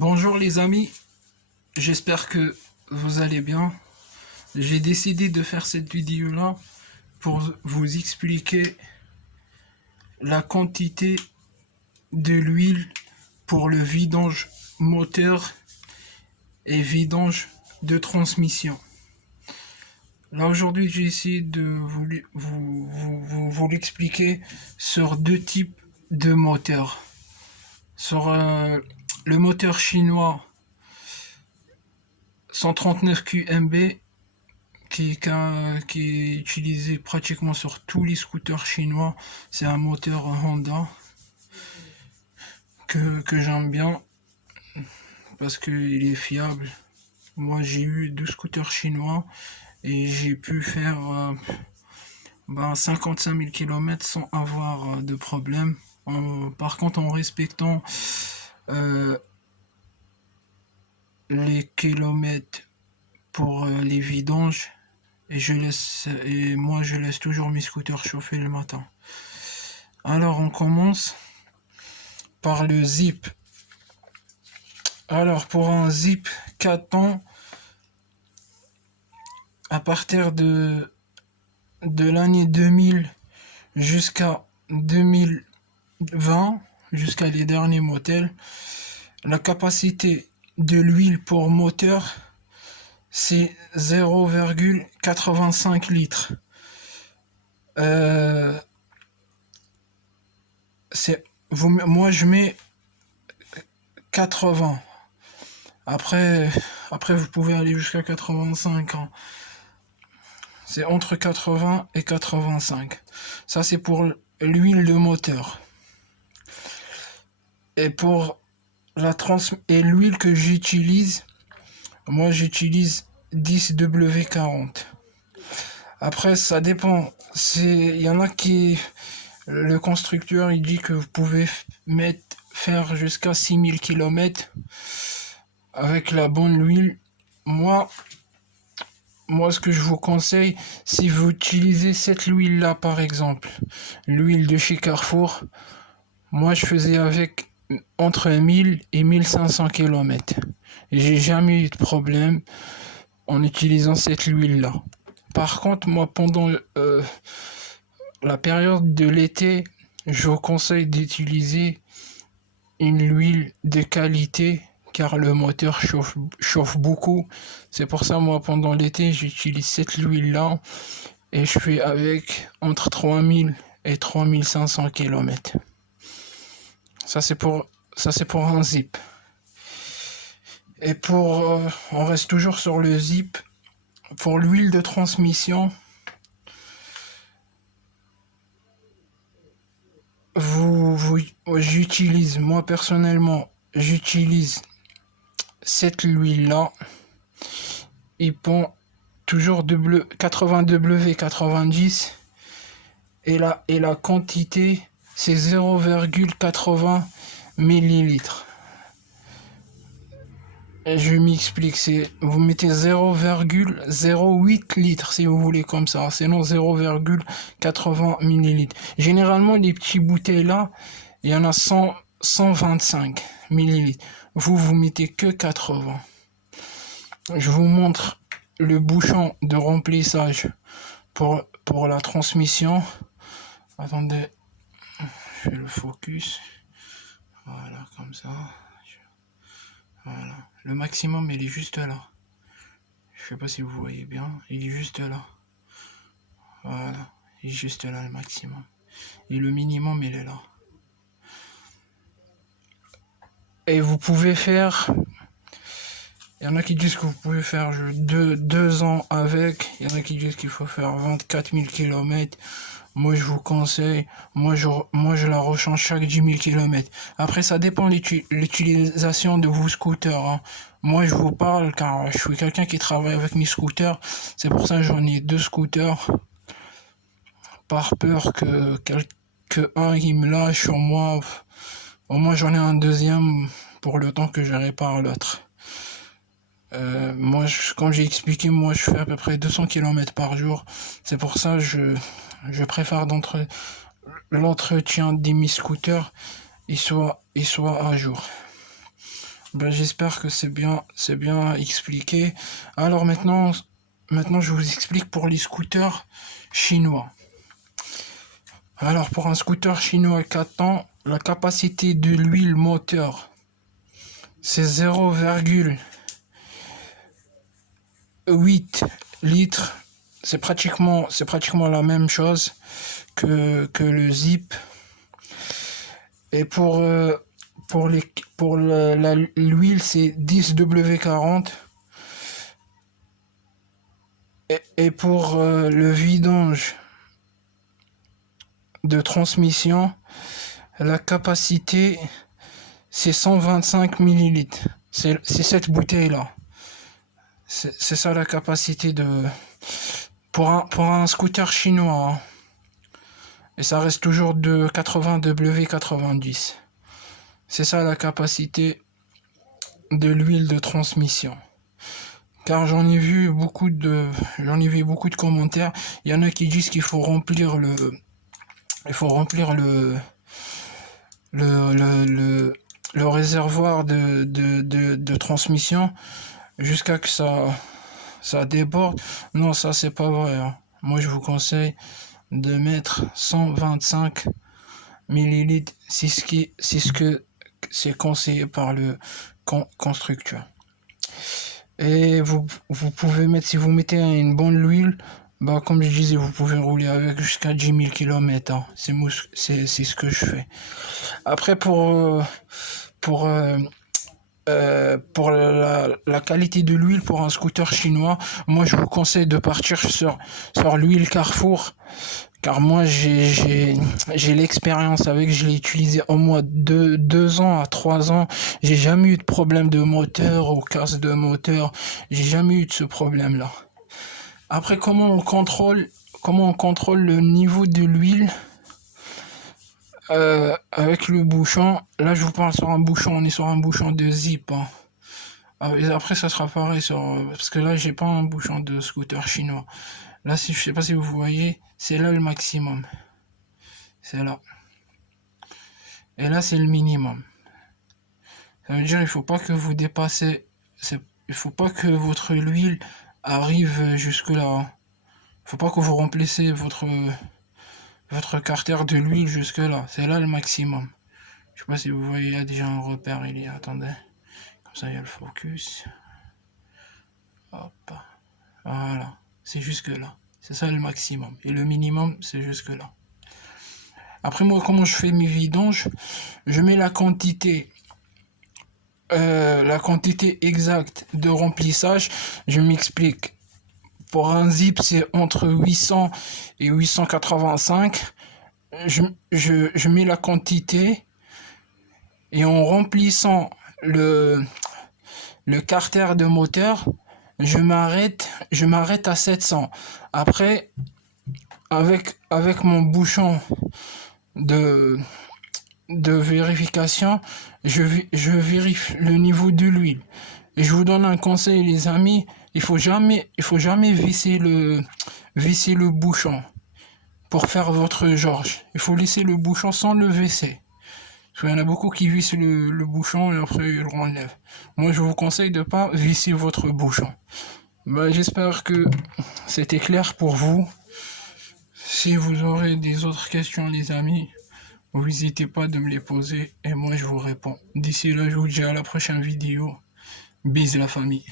Bonjour les amis, j'espère que vous allez bien. J'ai décidé de faire cette vidéo-là pour vous expliquer la quantité de l'huile pour le vidange moteur et vidange de transmission. Là aujourd'hui j'ai essayé de vous l'expliquer sur deux types de moteurs. Sur le moteur chinois 139 QMB qui est utilisé pratiquement sur tous les scooters chinois. C'est un moteur Honda que j'aime bien parce qu'il est fiable. Moi j'ai eu deux scooters chinois et j'ai pu faire 55 000 km sans avoir de problème. Par contre en respectant euh, les kilomètres pour les vidanges, et moi je laisse toujours mes scooters chauffer le matin. Alors on commence par le zip. Alors pour un zip 4 ans, à partir de l'année 2000 jusqu'à 2020, jusqu'à les derniers modèles, la capacité de l'huile pour moteur c'est 0,85 litres. Euh, moi je mets 80. Après, vous pouvez aller jusqu'à 85 ans. C'est entre 80 et 85. Ça, c'est pour l'huile de moteur. Et pour et l'huile que j'utilise, moi j'utilise 10W40. Après, ça dépend. Il y en a qui, le constructeur, il dit que vous pouvez faire jusqu'à 6000 km avec la bonne huile. Moi, ce que je vous conseille, si vous utilisez cette huile-là, par exemple, l'huile de chez Carrefour, moi je faisais avec entre 1000 et 1500 km. J'ai jamais eu de problème en utilisant cette huile-là. Par contre, moi, pendant la période de l'été, je vous conseille d'utiliser une huile de qualité car le moteur chauffe beaucoup. C'est pour ça, moi, pendant l'été, j'utilise cette huile-là et je fais avec entre 3000 et 3500 km. Ça, c'est pour un zip. Et on reste toujours sur le zip. Pour l'huile de transmission, moi personnellement, j'utilise cette huile-là. Il prend toujours 80W90 et la quantité c'est 0,80 millilitres. Et je m'explique, vous mettez 0,08 litres si vous voulez comme ça, sinon 0,80 millilitres. Généralement les petits bouteilles là, il y en a 125 millilitres. Vous mettez que 80. Je vous montre le bouchon de remplissage pour la transmission. Attendez, je fais le focus. Voilà, comme ça. Voilà. Le maximum, il est juste là. Je sais pas si vous voyez bien. Il est juste là. Voilà. Il est juste là, le maximum. Et le minimum, il est là. Et vous pouvez faire... Il y en a qui disent que vous pouvez faire 2 ans avec. Il y en a qui disent qu'il faut faire 24 000 km. Moi, je vous conseille. Moi, je la rechange chaque 10 000 km. Après, ça dépend de l'utilisation de vos scooters. Hein. Moi, je vous parle car je suis quelqu'un qui travaille avec mes scooters. C'est pour ça que j'en ai 2 scooters. Par peur que un il me lâche sur moi. Au moins, j'en ai un deuxième pour le temps que je répare l'autre. Moi, comme j'ai expliqué, moi je fais à peu près 200 km par jour. C'est pour ça que je préfère l'entretien de mes scooters et soit à jour. Ben, j'espère que c'est bien expliqué. Alors maintenant, je vous explique pour les scooters chinois. Alors, pour un scooter chinois 4 ans, la capacité de l'huile moteur, c'est 0,8 litres. C'est pratiquement la même chose que le Zip. Et pour les, pour l'huile, c'est 10W40. Et pour le vidange de transmission, la capacité, c'est 125 millilitres. C'est cette bouteille-là. C'est ça la capacité pour un scooter chinois, hein. Et ça reste toujours de 80W90. C'est ça la capacité de l'huile de transmission. Car j'en ai vu beaucoup de commentaires. Il y en a qui disent qu'il faut remplir le réservoir de transmission jusqu'à que ça déborde. Non, ça c'est pas vrai, hein. Moi je vous conseille de mettre 125 millilitres. C'est conseillé par le constructeur. Et vous pouvez mettre, si vous mettez une bonne huile, bah, comme je disais, vous pouvez rouler avec jusqu'à 10 000 km, hein. C'est ce que je fais. Après, pour la qualité de l'huile pour un scooter chinois, moi je vous conseille de partir sur l'huile Carrefour. Car moi j'ai l'expérience avec, je l'ai utilisé au moins 2 ans à 3 ans. J'ai jamais eu de problème de moteur ou casse de moteur. J'ai jamais eu de ce problème-là. Après, comment on contrôle le niveau de l'huile avec le bouchon. Là, je vous parle sur un bouchon. On est sur un bouchon de Zip, hein. Et après, ça sera pareil parce que là, j'ai pas un bouchon de scooter chinois. Là, si je sais pas si vous voyez, c'est là le maximum. C'est là. Et là, c'est le minimum. Ça veut dire il faut pas que vous dépassez. Il faut pas que votre huile arrive jusque là, hein. Faut pas que vous remplissez votre carter de l'huile jusque là. C'est là le maximum. Je sais pas si vous voyez, il y a déjà un repère. Attendez. Comme ça, il y a le focus. Hop. Voilà. C'est jusque là. C'est ça le maximum. Et le minimum, c'est jusque là. Après, moi, comment je fais mes vidanges? Je mets la quantité exacte de remplissage. Je m'explique. Pour un Zip, c'est entre 800 et 885. Je mets la quantité et en remplissant le carter de moteur, je m'arrête à 700. Après, avec mon bouchon de, de vérification, je vérifie le niveau de l'huile. Et je vous donne un conseil, les amis, il faut jamais visser le bouchon pour faire votre George. Il faut laisser le bouchon sans le visser. Parce qu'il y en a beaucoup qui vissent le bouchon et après ils le renlèvent. Moi, je vous conseille de ne pas visser votre bouchon. Bah, j'espère que c'était clair pour vous. Si vous aurez des autres questions, les amis, n'hésitez pas de me les poser et moi je vous réponds. D'ici là, je vous dis à la prochaine vidéo. Bise la famille.